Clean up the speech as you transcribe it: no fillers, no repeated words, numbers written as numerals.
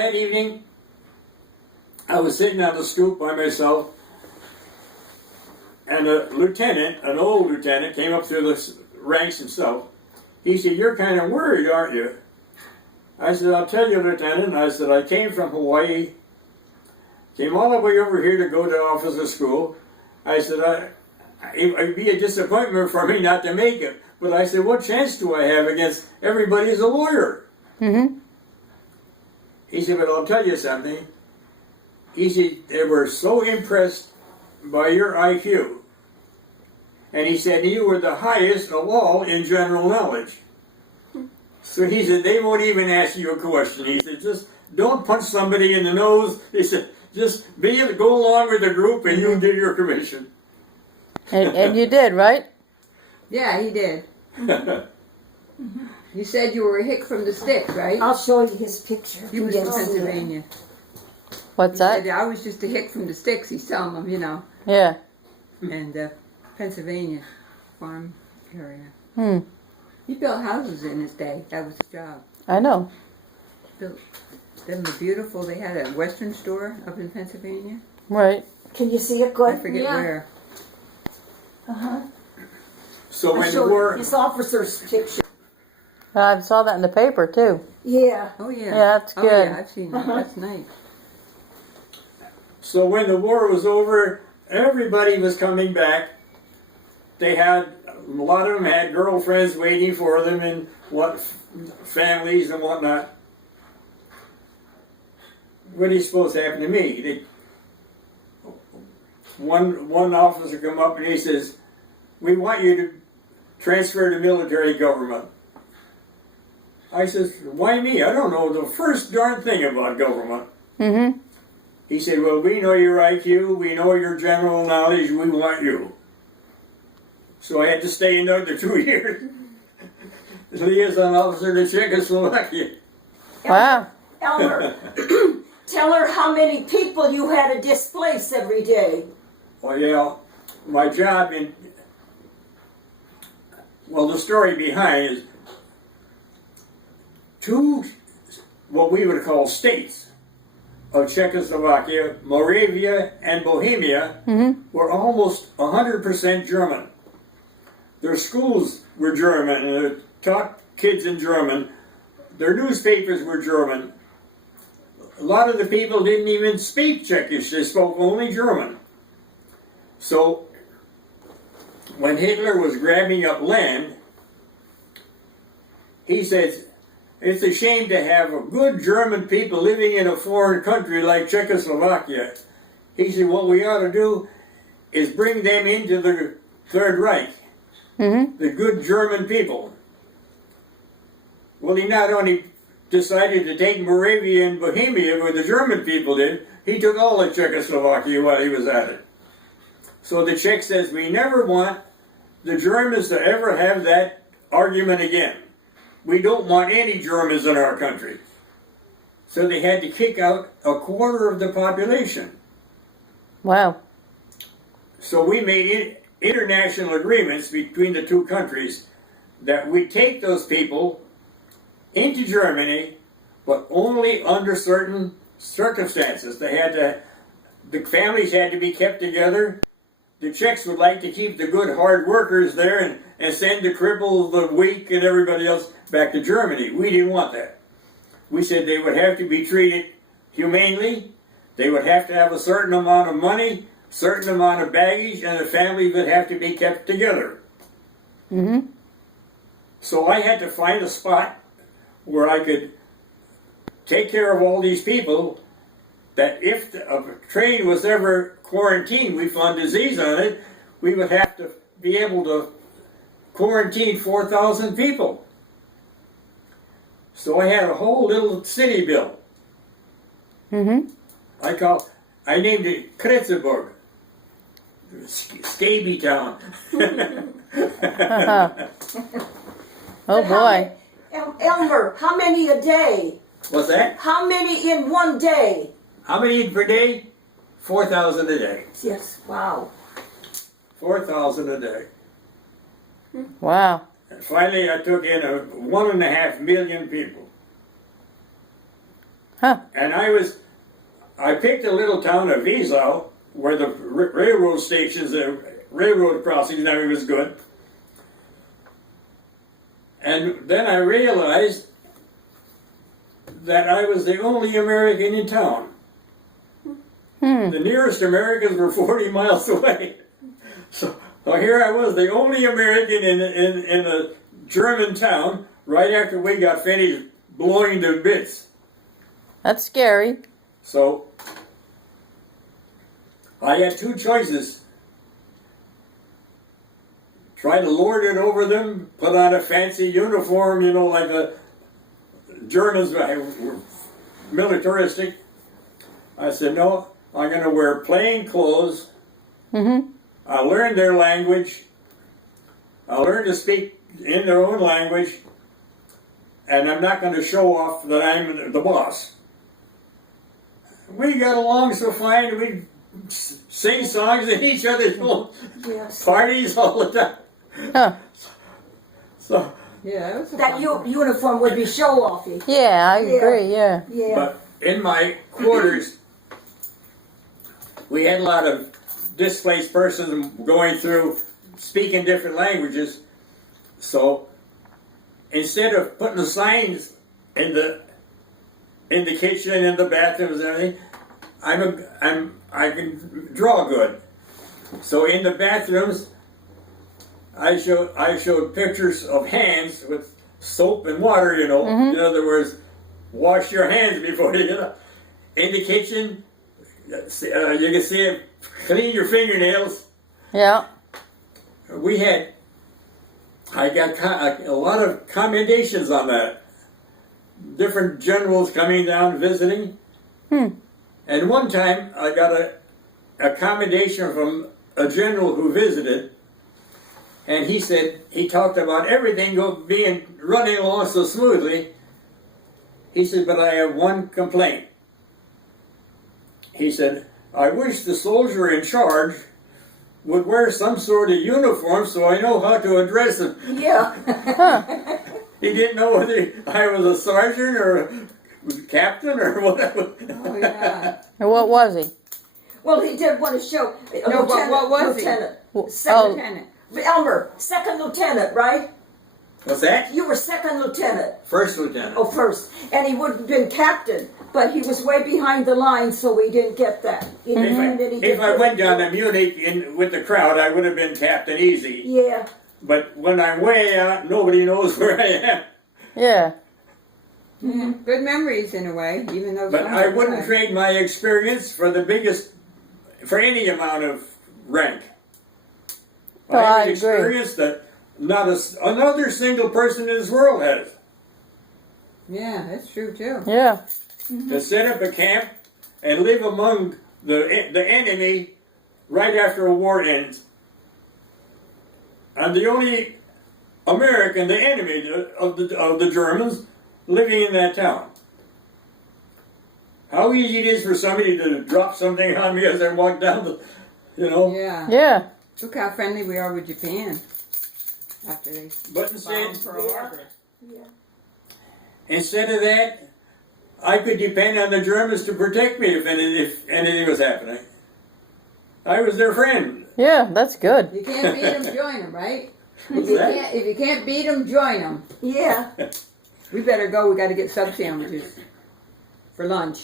That evening, I was sitting on the stoop by myself, and a lieutenant, an old lieutenant, came up through the ranks himself. He said, "You're kind of worried, aren't you?" I said, "I'll tell you, Lieutenant." I said, "I came from Hawaii, came all the way over here to go to officer school." I said, it'd be a disappointment for me not to make it. But I said, what chance do I have against everybody's a lawyer? Mm-hmm. He said, "But I'll tell you something." He said, "They were so impressed by your IQ." And he said, "You were the highest of all in general knowledge." So he said, "They won't even ask you a question." He said, "Just don't punch somebody in the nose." He said, "Just go along with the group and you'll get your commission." And you did, right? Yeah, he did. You said you were a hick from the sticks, right? I'll show you his picture. He was from Pennsylvania. What's that? I was just a hick from the sticks, he's telling them, you know. Yeah. And Pennsylvania farm area. Hmm. He built houses in his day. That was his job. I know. Built them were beautiful. They had a Western store up in Pennsylvania. Right. Can you see it good? I forget where. Uh-huh. So I when the showed war, his officer's picture. I saw that in the paper too. Yeah. Oh yeah. Yeah, that's Oh good. yeah, I've seen that. That's nice. so when the war was over, everybody was coming back. They had, a lot of them had girlfriends waiting for them and families and whatnot. What is supposed to happen to me? One officer come up and he says, "We want you to transfer to military government." I says, "Why me? I don't know the first darn thing about government." Mm-hmm. He said, "Well, we know your IQ, we know your general knowledge, we want you." So I had to stay another 2 years. Liaison officer to Czechoslovakia. Wow. Elmer, tell her how many people you had to displace every day. Well, yeah, my job the story behind is two, what we would call states of Czechoslovakia, Moravia and Bohemia, were almost 100% German. Their schools were German, and they taught kids in German. Their newspapers were German. A lot of the people didn't even speak Czechish, they spoke only German. So, when Hitler was grabbing up land, he says, "It's a shame to have a good German people living in a foreign country like Czechoslovakia." He said, "What we ought to do is bring them into the Third Reich, the good German people." Well, he not only decided to take Moravia and Bohemia, where the German people did, he took all of Czechoslovakia while he was at it. So the Czech says, "We never want the Germans to ever have that argument again. We don't want any Germans in our country." So they had to kick out a quarter of the population. Wow. So we made international agreements between the two countries that we take those people into Germany, but only under certain circumstances. The families had to be kept together. The Czechs would like to keep the good hard workers there and send the cripples, the weak, and everybody else back to Germany. We didn't want that. We said they would have to be treated humanely, they would have to have a certain amount of money, certain amount of baggage, and the family would have to be kept together. So I had to find a spot where I could take care of all these people, that if a train was ever quarantined, we found disease on it, we would have to be able to quarantine 4,000 people. So I had a whole little city built. I named it Kretzeburg, Scaby Town. Oh boy. Elmer, how many a day? What's that? How many in one day? How many per day? 4,000 a day. Yes, wow. 4,000 a day. Wow. And finally I took in 1.5 million people. Huh. And I picked a little town of Wieslau where the railroad stations, railroad crossings, and everything was good. And then I realized that I was the only American in town. The nearest Americans were 40 miles away. So here I was, the only American in a German town, right after we got finished blowing to bits. That's scary. So I had two choices. Try to lord it over them, put on a fancy uniform, you know, like the Germans were militaristic. I said, no, I'm going to wear plain clothes. I'll learn their language. I'll learn to speak in their own language. And I'm not going to show off that I'm the boss. We got along so fine. We'd sing songs at each other's parties all the time. Huh. So, Yeah, that was a That fun uniform would be show-offy. Yeah, I agree, yeah. Yeah. but in my quarters, we had a lot of displaced persons going through speaking different languages. So instead of putting the signs in the kitchen, in the bathrooms, and everything, I can draw good. So in the bathrooms, I showed pictures of hands with soap and water. You know, in other words, wash your hands before you get up. In the kitchen, you can see it. Clean your fingernails. Yeah. I got a lot of commendations on that. Different generals coming down visiting. And one time I got a commendation from a general who visited, and he said, he talked about everything running along so smoothly. He said, but I have one complaint. He said, I wish the soldier in charge would wear some sort of uniform so I know how to address him. Yeah. He didn't know whether I was a sergeant or a captain or whatever. Oh, yeah. And what was he? Well, he did want to show. No, but what was he? Lieutenant. Second lieutenant. Elmer, second lieutenant, right? What's that? You were second lieutenant. First lieutenant. Oh, first. And he would have been captain, but he was way behind the line, so we didn't get that. If I went down to Munich with the crowd, I would have been captain easy. Yeah. But when I'm way out, nobody knows where I am. Yeah. Good memories in a way, even though. But some I are wouldn't bad. trade my experience for any amount of rank. Oh, I I have an agree. experience that not another single person in this world has. Yeah, that's true too. Yeah. To set up a camp and live among the enemy right after a war ends. I'm the only American, the enemy of the Germans, living in that town. How easy it is for somebody to drop something on me as I walk down the, Yeah. Yeah. Look how friendly we are with Japan. After they But instead, bombed Pearl Harbor. instead of that, I could depend on the Germans to protect me if anything was happening. I was their friend. Yeah, that's good. You can't beat them, join them, right? What's If that? you can't beat them, join them. Yeah. We better go. We got to get sub sandwiches for lunch.